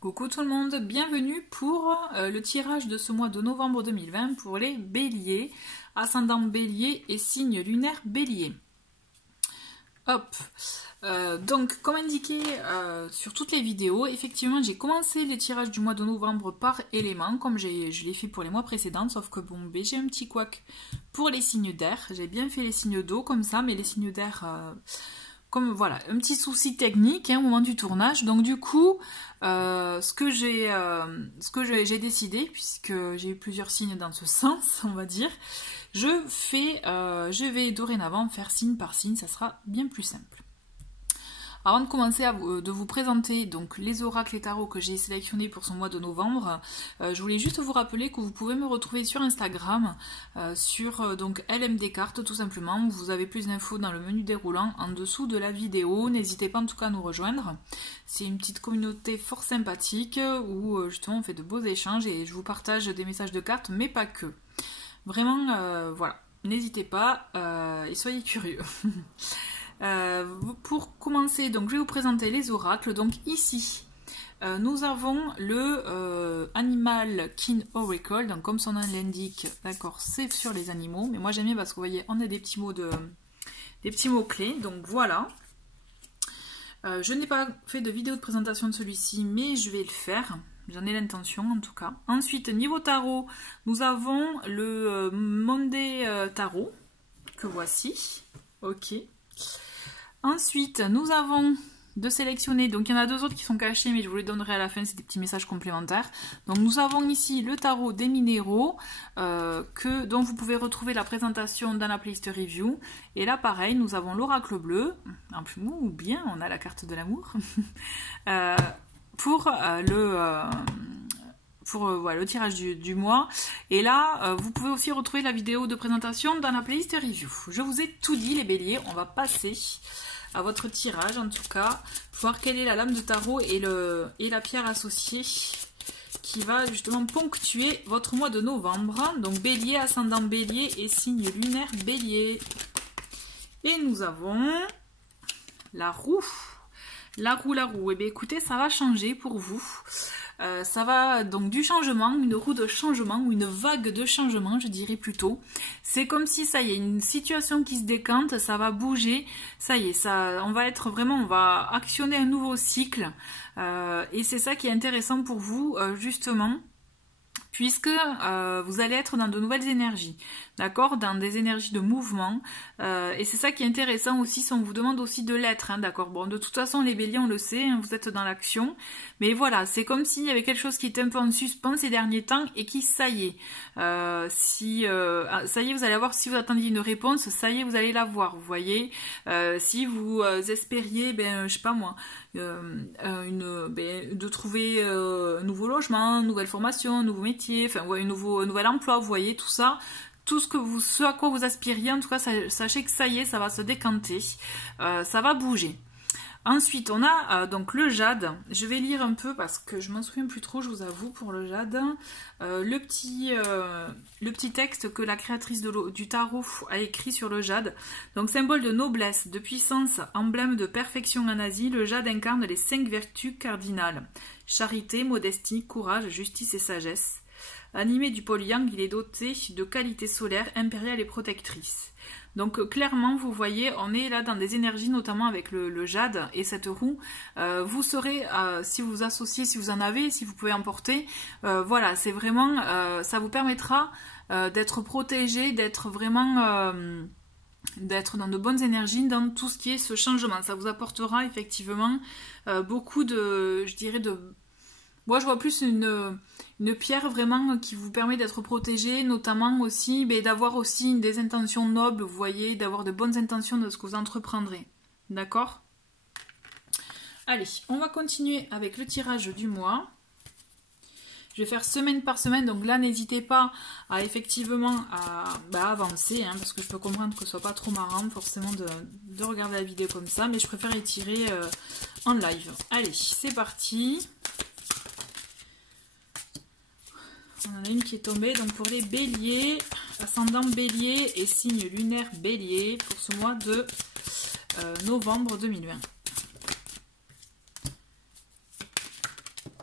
Coucou tout le monde, bienvenue pour le tirage de ce mois de novembre 2020 pour les béliers, ascendant bélier et signe lunaire bélier. Hop, donc comme indiqué sur toutes les vidéos, effectivement j'ai commencé le tirage du mois de novembre par élément, comme je l'ai fait pour les mois précédents, sauf que bon, j'ai un petit couac pour les signes d'air, j'ai bien fait les signes d'eau comme ça, mais les signes d'air... comme voilà, un petit souci technique au moment du tournage. Donc du coup, ce que j'ai décidé, puisque j'ai eu plusieurs signes dans ce sens, on va dire, je vais dorénavant faire signe par signe, ça sera bien plus simple. Avant de commencer de vous présenter donc les oracles et tarots que j'ai sélectionnés pour ce mois de novembre, je voulais juste vous rappeler que vous pouvez me retrouver sur Instagram, sur donc LMD Cartes tout simplement. Vous avez plus d'infos dans le menu déroulant en dessous de la vidéo. N'hésitez pas en tout cas à nous rejoindre. C'est une petite communauté fort sympathique où justement on fait de beaux échanges et je vous partage des messages de cartes, mais pas que. Vraiment, voilà, n'hésitez pas et soyez curieux. Pour commencer, donc je vais vous présenter les oracles. Donc ici, nous avons le Animal Kin Oracle. Donc comme son nom l'indique, d'accord, c'est sur les animaux. Mais moi j'aime bien parce que vous voyez, on a des petits mots clés. Donc voilà. Je n'ai pas fait de vidéo de présentation de celui-ci, mais je vais le faire. J'en ai l'intention en tout cas. Ensuite, niveau tarot, nous avons le Monday Tarot que voici. Ok. Ensuite, nous avons de sélectionner, donc il y en a deux autres qui sont cachés, mais je vous les donnerai à la fin, c'est des petits messages complémentaires. Donc nous avons ici le tarot des minéraux, dont vous pouvez retrouver la présentation dans la playlist review. Et là, pareil, nous avons l'oracle bleu, un peu mou ou bien, on a la carte de l'amour, pour le tirage du mois. Et là, vous pouvez aussi retrouver la vidéo de présentation dans la playlist review. Je vous ai tout dit les béliers, on va passer à votre tirage en tout cas, voir quelle est la lame de tarot et la pierre associée qui va justement ponctuer votre mois de novembre. Donc bélier, ascendant bélier et signe lunaire bélier. Et nous avons la roue. La roue. Eh bien écoutez, ça va changer pour vous. Ça va donc du changement, une roue de changement ou une vague de changement, je dirais plutôt. C'est comme si ça y est, une situation qui se décante, ça va bouger, ça y est, on va actionner un nouveau cycle. Et c'est ça qui est intéressant pour vous, justement, puisque vous allez être dans de nouvelles énergies, d'accord, dans des énergies de mouvement, et c'est ça qui est intéressant aussi, si on vous demande aussi de l'être, hein, d'accord. Bon, de toute façon, les béliers, on le sait, hein, vous êtes dans l'action, mais voilà, c'est comme s'il y avait quelque chose qui était un peu en suspens ces derniers temps, et qui, ça y est, ça y est, vous allez avoir, si vous attendiez une réponse, ça y est, vous allez l'avoir, vous voyez, si vous espériez, je sais pas moi, de trouver un nouveau logement, une nouvelle formation, un nouveau métier, enfin ouais, un nouvel emploi, vous voyez, tout ça, ce à quoi vous aspiriez, en tout cas, sachez que ça y est, ça va se décanter, ça va bouger. Ensuite, on a donc le jade. Je vais lire un peu parce que je m'en souviens plus trop, je vous avoue, pour le jade. Le petit texte que la créatrice du tarot a écrit sur le jade. Donc, symbole de noblesse, de puissance, emblème de perfection en Asie, le jade incarne les 5 vertus cardinales. Charité, modestie, courage, justice et sagesse. Animé du pôle yang, il est doté de qualités solaires impériales et protectrices. Donc clairement, vous voyez, on est là dans des énergies, notamment avec le jade et cette roue. Vous serez, si vous associez, si vous en avez, si vous pouvez en porter, voilà, c'est vraiment, ça vous permettra d'être protégé, d'être vraiment... d'être dans de bonnes énergies dans tout ce qui est ce changement. Ça vous apportera effectivement beaucoup de, je dirais, moi je vois plus une pierre vraiment qui vous permet d'être protégé, notamment aussi d'avoir aussi des intentions nobles, vous voyez, d'avoir de bonnes intentions de ce que vous entreprendrez. D'accord? Allez, on va continuer avec le tirage du mois. Je vais faire semaine par semaine, donc là n'hésitez pas à effectivement avancer, hein, parce que je peux comprendre que ce soit pas trop marrant forcément de regarder la vidéo comme ça, mais je préfère les tirer en live. Allez, c'est parti. On en a une qui est tombée, donc pour les béliers, ascendant bélier et signe lunaire bélier pour ce mois de novembre 2020.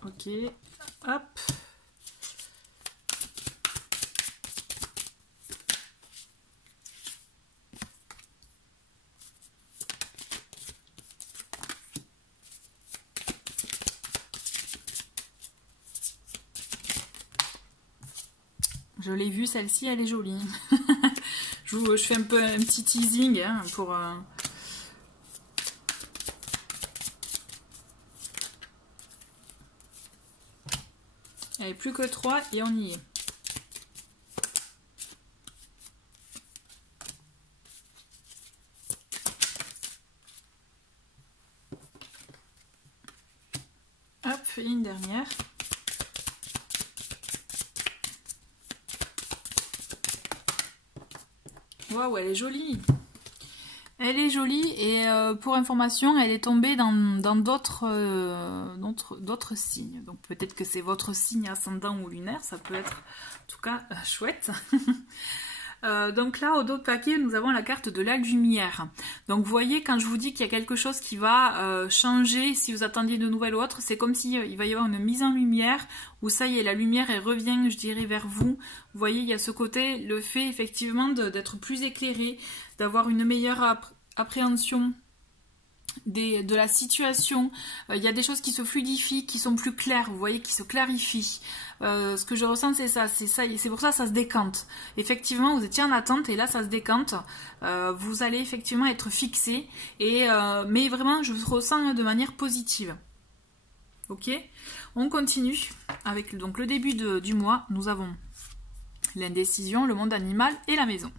Ok, hop. Je l'ai vue, celle-ci, elle est jolie. Je fais un peu un petit teasing hein, pour... Il n'y a plus que 3 et on y est. Hop, et une dernière. Waouh, elle est jolie. Elle est jolie et pour information, elle est tombée dans d'autres signes. Donc peut-être que c'est votre signe ascendant ou lunaire, ça peut être en tout cas chouette. Donc là, au dos de paquet, nous avons la carte de la lumière. Donc vous voyez, quand je vous dis qu'il y a quelque chose qui va changer, si vous attendiez de nouvelles ou autres, c'est comme s'il va y avoir une mise en lumière, où ça y est, la lumière, elle revient, je dirais, vers vous. Vous voyez, il y a ce côté, le fait effectivement d'être plus éclairé, d'avoir une meilleure appréhension de la situation. Il y a des choses qui se fluidifient, qui sont plus claires, vous voyez, qui se clarifient. Ce que je ressens, c'est ça, et c'est pour ça que ça se décante. Effectivement, vous étiez en attente et là, ça se décante. Vous allez effectivement être fixé, mais vraiment, je vous ressens de manière positive. Ok, on continue avec donc le début du mois. Nous avons l'indécision, le monde animal et la maison.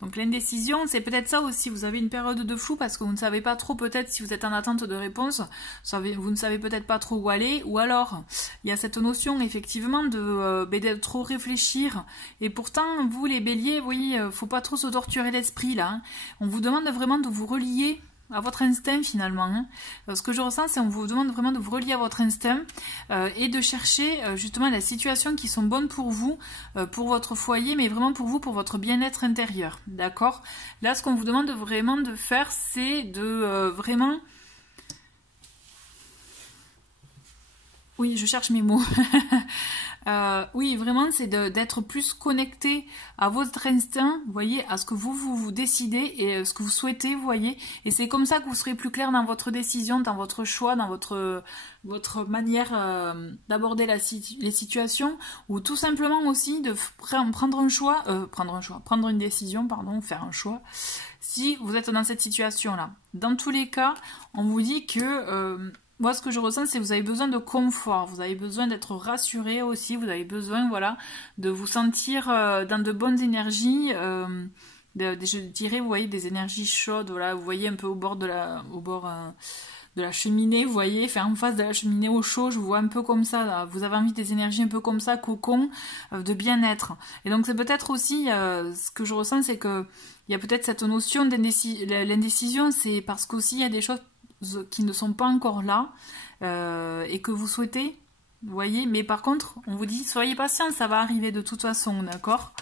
Donc l'indécision, c'est peut-être ça aussi, vous avez une période de flou parce que vous ne savez pas trop peut-être si vous êtes en attente de réponse, vous ne savez peut-être pas trop où aller, ou alors il y a cette notion effectivement de trop réfléchir, et pourtant vous les béliers, oui, faut pas trop se torturer l'esprit là, hein. On vous demande vraiment de vous relier à votre instinct finalement. Hein. Ce que je ressens, c'est qu'on vous demande vraiment de vous relier à votre instinct et de chercher justement les situations qui sont bonnes pour vous, pour votre foyer, mais vraiment pour vous, pour votre bien-être intérieur. D'accord? Là, ce qu'on vous demande vraiment de faire, c'est de vraiment... Oui, je cherche mes mots. Oui, vraiment, c'est d'être plus connecté à votre instinct, vous voyez, à ce que vous décidez et ce que vous souhaitez, vous voyez. Et c'est comme ça que vous serez plus clair dans votre décision, dans votre choix, dans votre manière d'aborder les situations, ou tout simplement aussi de prendre une décision, pardon, faire un choix, si vous êtes dans cette situation-là. Dans tous les cas, on vous dit que... moi, ce que je ressens, c'est que vous avez besoin de confort, vous avez besoin d'être rassuré aussi, vous avez besoin, voilà, de vous sentir dans de bonnes énergies, je dirais, vous voyez, des énergies chaudes, voilà, vous voyez un peu au bord de la cheminée, vous voyez, enfin en face de la cheminée au chaud, je vous vois un peu comme ça, là. Vous avez envie des énergies un peu comme ça, cocon, de bien-être. Et donc c'est peut-être aussi, ce que je ressens, c'est que il y a peut-être cette notion l'indécision, c'est parce qu'aussi il y a des choses qui ne sont pas encore là et que vous souhaitez, vous voyez, mais par contre on vous dit soyez patient, ça va arriver de toute façon, d'accord.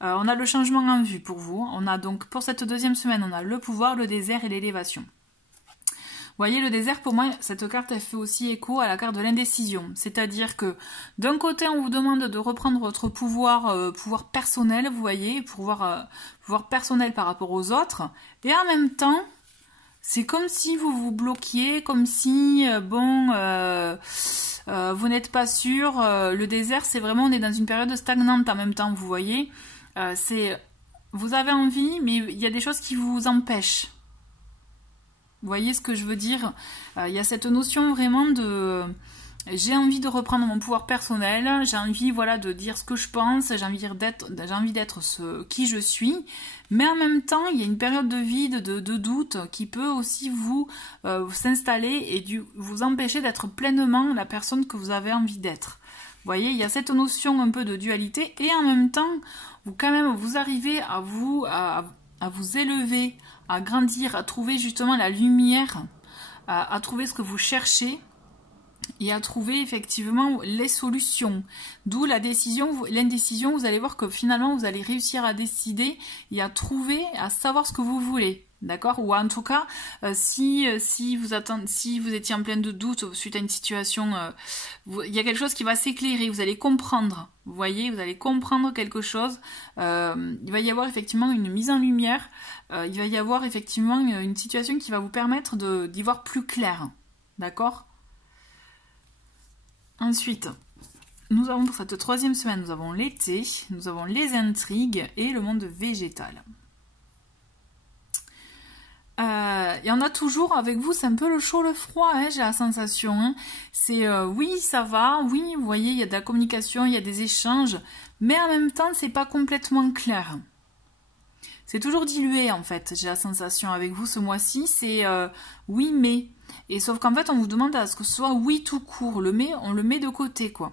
On a le changement en vue pour vous, on a donc pour cette deuxième semaine on a le pouvoir, le désert et l'élévation. Vous voyez, le désert, pour moi, cette carte, elle fait aussi écho à la carte de l'indécision. C'est-à-dire que, d'un côté, on vous demande de reprendre votre pouvoir personnel, vous voyez, pouvoir personnel par rapport aux autres, et en même temps, c'est comme si vous vous bloquiez, comme si, vous n'êtes pas sûr. Le désert, c'est vraiment, on est dans une période stagnante en même temps, vous voyez. Vous avez envie, mais il y a des choses qui vous empêchent. Vous voyez ce que je veux dire? Il y a cette notion vraiment de... J'ai envie de reprendre mon pouvoir personnel, j'ai envie, voilà, de dire ce que je pense, j'ai envie d'être qui je suis, mais en même temps, il y a une période de vide, de doute qui peut aussi vous s'installer et vous empêcher d'être pleinement la personne que vous avez envie d'être. Vous voyez, il y a cette notion un peu de dualité et en même temps, vous arrivez à vous élever, à grandir, à trouver justement la lumière, à trouver ce que vous cherchez. et à trouver effectivement les solutions. D'où la décision, l'indécision, vous allez voir que finalement vous allez réussir à décider et à trouver, à savoir ce que vous voulez. D'accord? Ou en tout cas, si vous étiez en plein de doute suite à une situation, il y a quelque chose qui va s'éclairer, vous allez comprendre. Vous voyez, vous allez comprendre quelque chose. Il va y avoir effectivement une mise en lumière. Il va y avoir effectivement une situation qui va vous permettre d'y voir plus clair. D'accord? Ensuite, nous avons pour cette troisième semaine, nous avons l'été, nous avons les intrigues et le monde végétal. Il y en a toujours avec vous, c'est un peu le chaud, le froid, hein, j'ai la sensation. Hein. C'est oui, ça va, oui, vous voyez, il y a de la communication, il y a des échanges, mais en même temps, c'est pas complètement clair. C'est toujours dilué en fait, j'ai la sensation avec vous ce mois-ci, c'est oui, mais. Et sauf qu'en fait, on vous demande à ce que ce soit oui tout court, le mais, on le met de côté, quoi.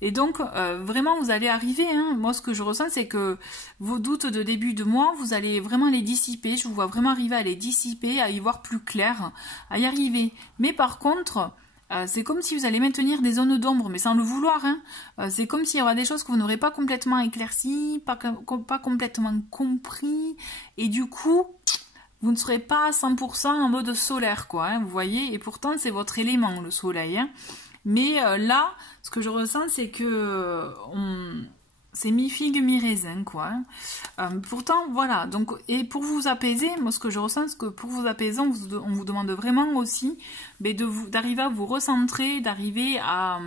Et donc, vraiment, vous allez arriver, hein. Moi, ce que je ressens, c'est que vos doutes de début de mois, vous allez vraiment les dissiper. Je vous vois vraiment arriver à les dissiper, à y voir plus clair, à y arriver. Mais par contre, c'est comme si vous allez maintenir des zones d'ombre, mais sans le vouloir, hein. C'est comme s'il y aura des choses que vous n'aurez pas complètement éclaircies, pas complètement compris, et du coup, vous ne serez pas à 100% en mode solaire, quoi, hein, vous voyez. Et pourtant, c'est votre élément, le soleil, hein. Mais là, ce que je ressens, c'est que c'est mi-figue, mi-raisin, quoi. Pourtant, voilà. Donc, et pour vous apaiser, moi, ce que je ressens, c'est que pour vous apaiser, on vous demande vraiment aussi d'arriver à vous recentrer, d'arriver à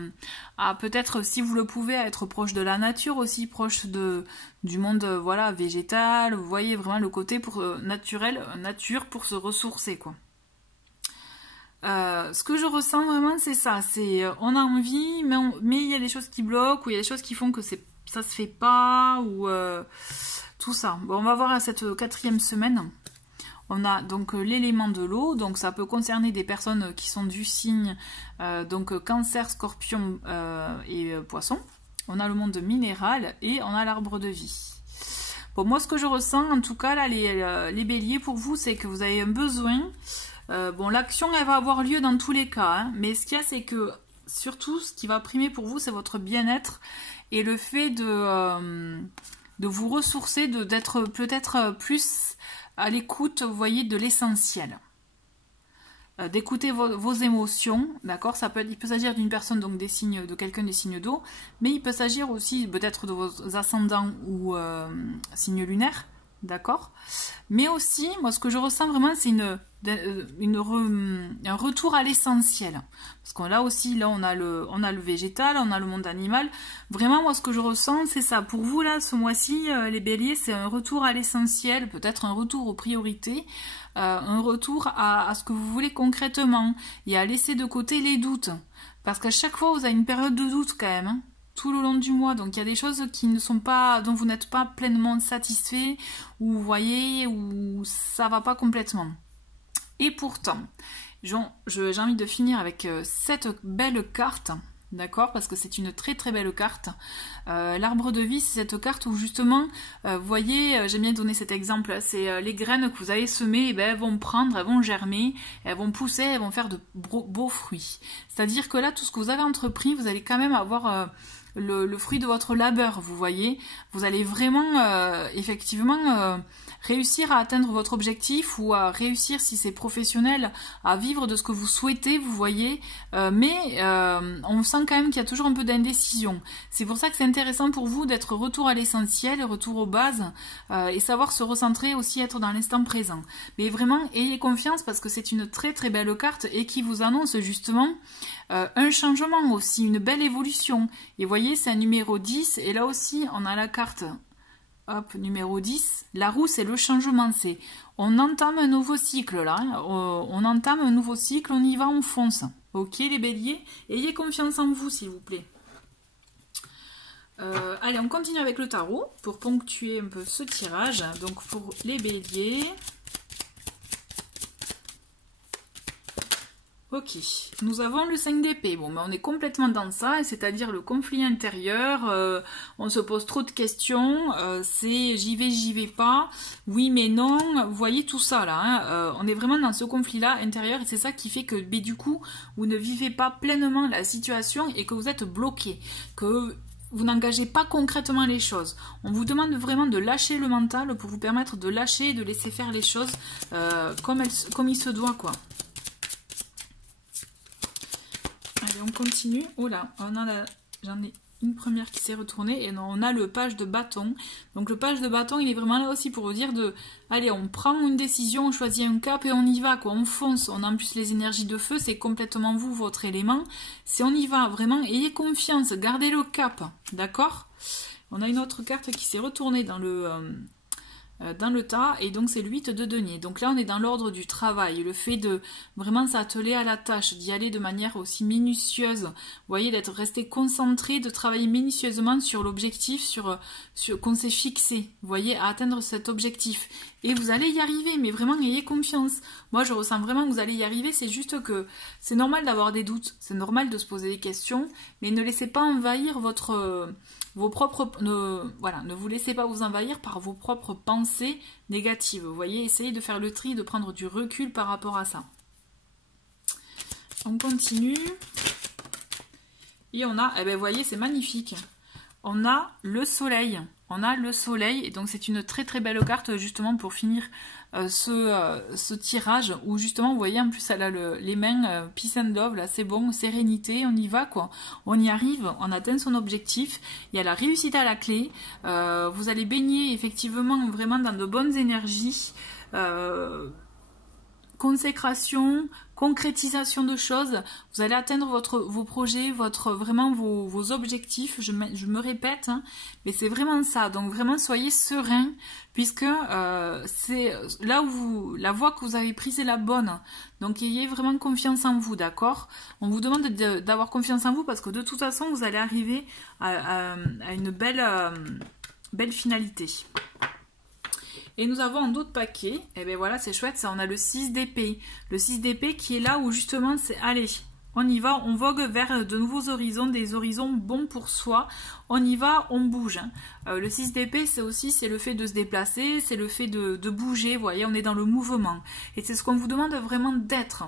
peut-être, si vous le pouvez, à être proche de la nature aussi, proche du monde, voilà, végétal. Vous voyez vraiment le côté nature pour se ressourcer, quoi. Ce que je ressens vraiment, c'est ça. C'est on a envie, mais il y a des choses qui bloquent, ou il y a des choses qui font que ça se fait pas, ou tout ça. Bon, on va voir à cette quatrième semaine. On a donc l'élément de l'eau, donc ça peut concerner des personnes qui sont du signe, donc Cancer, Scorpion et Poisson. On a le monde minéral et on a l'arbre de vie. Bon, moi, ce que je ressens, en tout cas, là, les béliers, pour vous, c'est que vous avez un besoin. Bon, l'action, elle va avoir lieu dans tous les cas, hein, mais ce qu'il y a, c'est que, surtout, ce qui va primer pour vous, c'est votre bien-être et le fait de vous ressourcer, d'être peut-être plus à l'écoute, vous voyez, de l'essentiel. D'écouter vos émotions, d'accord? Il peut s'agir d'une personne, donc de quelqu'un des signes d'eau, mais il peut s'agir aussi peut-être de vos ascendants ou signes lunaires, d'accord? Mais aussi, moi, ce que je ressens vraiment, c'est un retour à l'essentiel. Parce qu'on là aussi, là, on a le végétal, on a le monde animal. Vraiment, moi, ce que je ressens, c'est ça. Pour vous, là, ce mois-ci, les béliers, c'est un retour à l'essentiel, peut-être un retour aux priorités, un retour à ce que vous voulez concrètement, et à laisser de côté les doutes. Parce qu'à chaque fois, vous avez une période de doute quand même, hein, tout le long du mois. Donc il y a des choses qui ne sont pas, dont vous n'êtes pas pleinement satisfait, ou vous voyez, ou ça va pas complètement. Et pourtant, j'ai envie de finir avec cette belle carte, d'accord, parce que c'est une très très belle carte. L'arbre de vie, c'est cette carte où justement, vous voyez, j'aime bien donner cet exemple, c'est les graines que vous avez semées, eh ben, elles vont prendre, elles vont germer, elles vont pousser, elles vont faire de beaux fruits. C'est-à-dire que là, tout ce que vous avez entrepris, vous allez quand même avoir le fruit de votre labeur, vous voyez. Vous allez vraiment, effectivement, réussir à atteindre votre objectif, ou à réussir, si c'est professionnel, à vivre de ce que vous souhaitez, vous voyez. Mais on sent quand même qu'il y a toujours un peu d'indécision. C'est pour ça que c'est intéressant pour vous d'être retour à l'essentiel, retour aux bases, et savoir se recentrer aussi, être dans l'instant présent. Mais vraiment, ayez confiance, parce que c'est une très très belle carte et qui vous annonce justement un changement aussi, une belle évolution. Et vous voyez, c'est un numéro 10, et là aussi, on a la carte, hop, numéro 10. La roue, c'est le changement, c'est on entame un nouveau cycle là, hein. On entame un nouveau cycle, on y va, on fonce. Ok les béliers, ayez confiance en vous s'il vous plaît. Allez, on continue avec le tarot pour ponctuer un peu ce tirage. Donc pour les béliers... Ok, nous avons le 5 d'épée. Bon, mais on est complètement dans ça, c'est-à-dire le conflit intérieur. On se pose trop de questions. C'est j'y vais pas. Oui, mais non. Vous voyez tout ça là. Hein, on est vraiment dans ce conflit-là intérieur et c'est ça qui fait que, mais du coup, vous ne vivez pas pleinement la situation et que vous êtes bloqué, que vous n'engagez pas concrètement les choses. On vous demande vraiment de lâcher le mental pour vous permettre de lâcher et de laisser faire les choses comme il se doit, quoi. Allez, on continue. Oh là, j'en ai une première qui s'est retournée et on a le page de bâton. Donc le page de bâton, il est vraiment là aussi pour vous dire de, allez, on prend une décision, on choisit un cap et on y va, quoi. On fonce. On a en plus les énergies de feu, c'est complètement vous, votre élément. Si on y va, vraiment, ayez confiance, gardez le cap, d'accord? On a une autre carte qui s'est retournée dans le tas, et donc c'est le 8 de denier. Donc là on est dans l'ordre du travail, le fait de vraiment s'atteler à la tâche, d'y aller de manière aussi minutieuse, vous voyez, d'être resté concentré, de travailler minutieusement sur l'objectif qu'on s'est fixé, vous voyez, à atteindre cet objectif. Et vous allez y arriver, mais vraiment ayez confiance. Moi je ressens vraiment que vous allez y arriver, c'est juste que c'est normal d'avoir des doutes, c'est normal de se poser des questions, mais ne laissez pas envahir vos propres, ne vous laissez pas vous envahir par vos propres pensées négatives. Vous voyez, essayez de faire le tri, de prendre du recul par rapport à ça. On continue. Et on a, eh ben, vous voyez, c'est magnifique. On a le soleil. On a le soleil, et donc c'est une très très belle carte justement pour finir ce tirage où justement vous voyez en plus elle a les mains peace and love, là c'est bon, sérénité, on y va quoi, on y arrive, on atteint son objectif, il y a la réussite à la clé, vous allez baigner effectivement vraiment dans de bonnes énergies, consécration, concrétisation de choses, vous allez atteindre vos projets, vraiment vos objectifs, je me répète, hein, mais c'est vraiment ça, donc vraiment soyez serein, puisque c'est là où la voie que vous avez prise est la bonne, donc ayez vraiment confiance en vous, d'accord? On vous demande d'avoir confiance en vous, parce que de toute façon vous allez arriver à une belle finalité. Et nous avons un autre paquet, et bien voilà, c'est chouette, ça, on a le 6 d'épée. Le 6 d'épée qui est là où justement c'est, allez, on y va, on vogue vers de nouveaux horizons, des horizons bons pour soi, on y va, on bouge. Le 6 d'épée, c'est aussi, c'est le fait de se déplacer, c'est le fait de bouger, vous voyez, on est dans le mouvement. Et c'est ce qu'on vous demande vraiment d'être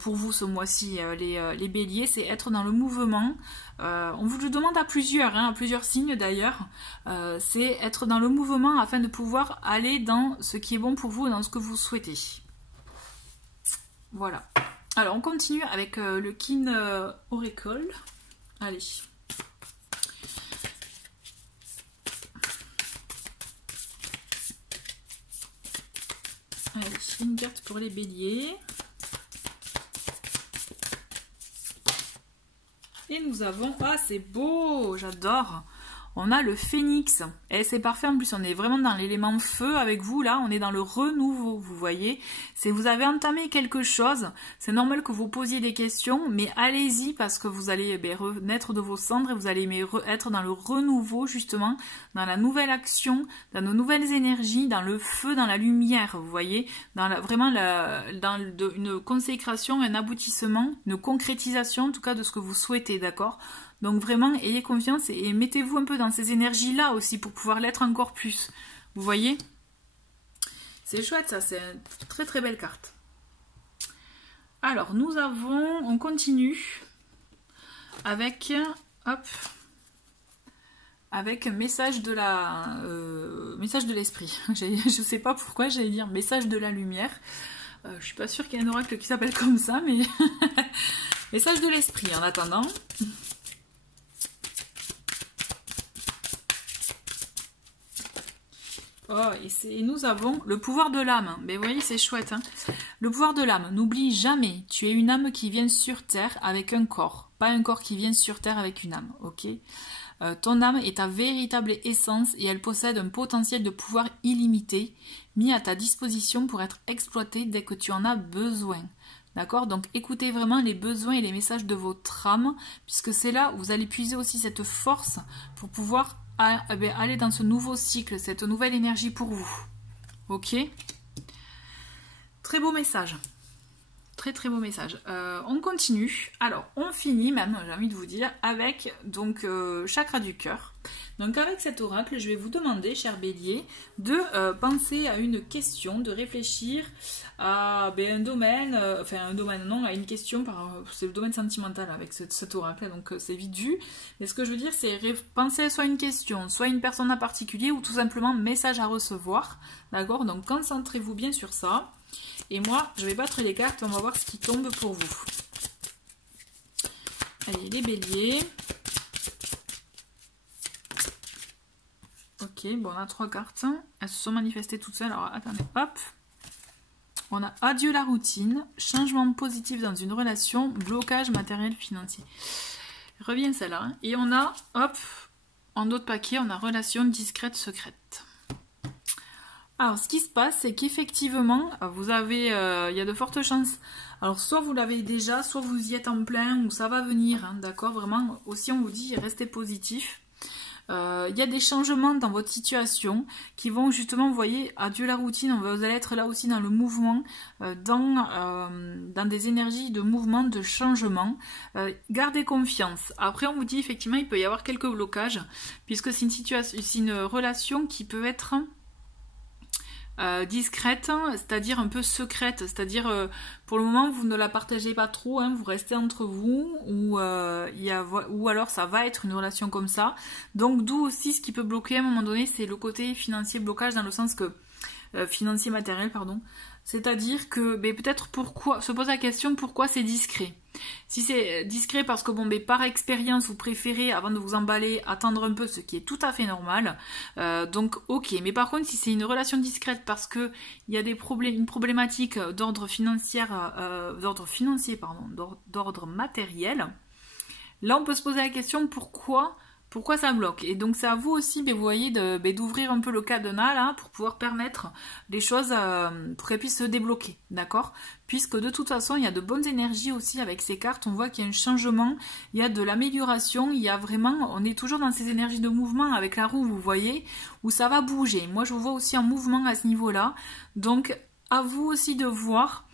pour vous ce mois-ci, les béliers, c'est être dans le mouvement. On vous le demande à plusieurs signes d'ailleurs, c'est être dans le mouvement afin de pouvoir aller dans ce qui est bon pour vous, dans ce que vous souhaitez. Voilà. Alors on continue avec le Kin Oracle. Allez. Allez, une carte pour les béliers. Et nous avons... Ah, c'est beau, j'adore. On a le phénix. Et c'est parfait, en plus on est vraiment dans l'élément feu avec vous, là, on est dans le renouveau, vous voyez. C'est vous avez entamé quelque chose, c'est normal que vous posiez des questions, mais allez-y parce que vous allez renaître de vos cendres et vous allez être dans le renouveau, justement, dans la nouvelle action, dans nos nouvelles énergies, dans le feu, dans la lumière, vous voyez, dans une consécration, un aboutissement, une concrétisation, en tout cas de ce que vous souhaitez, d'accord ? Donc vraiment, ayez confiance et mettez-vous un peu dans ces énergies-là aussi pour pouvoir l'être encore plus. Vous voyez? C'est chouette ça, c'est une très très belle carte. Alors, on continue avec, hop, avec message de l'esprit. Je sais pas pourquoi j'allais dire message de la lumière. Je suis pas sûre qu'il y ait un oracle qui s'appelle comme ça, mais message de l'esprit en attendant. Oh, et nous avons le pouvoir de l'âme. Mais vous voyez, c'est chouette. Hein, le pouvoir de l'âme. N'oublie jamais, tu es une âme qui vient sur Terre avec un corps. Pas un corps qui vient sur Terre avec une âme. Ok. Ton âme est ta véritable essence et elle possède un potentiel de pouvoir illimité mis à ta disposition pour être exploité dès que tu en as besoin. D'accord? Donc écoutez vraiment les besoins et les messages de votre âme, puisque c'est là où vous allez puiser aussi cette force pour pouvoir aller dans ce nouveau cycle, cette nouvelle énergie pour vous. Ok? Très beau message. très très beau message. On continue. Alors, on finit même, j'ai envie de vous dire, avec donc chakra du cœur. Donc avec cet oracle, je vais vous demander, cher Bélier, de penser à une question, de réfléchir à un domaine, à une question, c'est le domaine sentimental avec cet oracle, donc c'est vite vu. Mais ce que je veux dire, c'est penser soit à une question, soit à une personne en particulier, ou tout simplement message à recevoir. D'accord? Donc concentrez-vous bien sur ça. Et moi, je vais battre les cartes, on va voir ce qui tombe pour vous. Allez, les béliers. Ok, bon, on a 3 cartes. Elles se sont manifestées toutes seules. Alors, attendez, hop. On a adieu la routine, changement positif dans une relation, blocage matériel financier. Revient celle-là. Hein. Et on a, hop, en d'autres paquets, on a relation discrète, secrète. Alors, ce qui se passe, c'est qu'effectivement, vous avez, il y a de fortes chances. Alors, soit vous l'avez déjà, soit vous y êtes en plein, ou ça va venir, hein, d'accord? Vraiment, aussi, on vous dit, restez positif. Il y a des changements dans votre situation qui vont justement, vous voyez, adieu la routine, vous allez être là aussi dans le mouvement, dans des énergies de mouvement, de changement. Gardez confiance. Après, on vous dit, effectivement, il peut y avoir quelques blocages, puisque c'est une situation, c'est une relation qui peut être... discrète, c'est-à-dire un peu secrète, c'est-à-dire pour le moment vous ne la partagez pas trop, hein, vous restez entre vous, ou alors ça va être une relation comme ça. Donc d'où aussi ce qui peut bloquer à un moment donné, c'est le côté financier, blocage dans le sens que financier matériel, pardon. C'est-à-dire que peut-être pourquoi, se pose la question pourquoi c'est discret. Si c'est discret parce que par expérience vous préférez avant de vous emballer attendre un peu, ce qui est tout à fait normal, donc ok. Mais par contre si c'est une relation discrète parce que il y a une problématique d'ordre financier, d'ordre matériel, là on peut se poser la question pourquoi ça bloque. Et donc c'est à vous aussi, vous voyez, d'ouvrir un peu le cadenas là pour pouvoir permettre les choses pour qu'elles puissent se débloquer, d'accord? Puisque de toute façon il y a de bonnes énergies aussi avec ces cartes, on voit qu'il y a un changement, il y a de l'amélioration, il y a vraiment, on est toujours dans ces énergies de mouvement avec la roue, vous voyez, où ça va bouger. Moi je vous vois aussi en mouvement à ce niveau-là, donc à vous aussi de voir...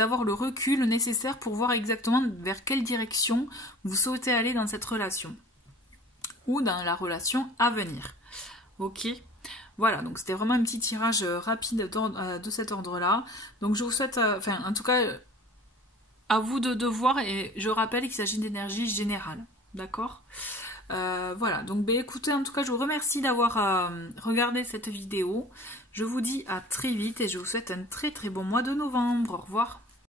d'avoir le recul nécessaire pour voir exactement vers quelle direction vous souhaitez aller dans cette relation ou dans la relation à venir. Ok, voilà, donc c'était vraiment un petit tirage rapide de cet ordre-là. Donc je vous souhaite, en tout cas, à vous de voir, et je rappelle qu'il s'agit d'énergie générale, d'accord ? Voilà, donc écoutez, en tout cas je vous remercie d'avoir regardé cette vidéo. Je vous dis à très vite et je vous souhaite un très très bon mois de novembre. Au revoir.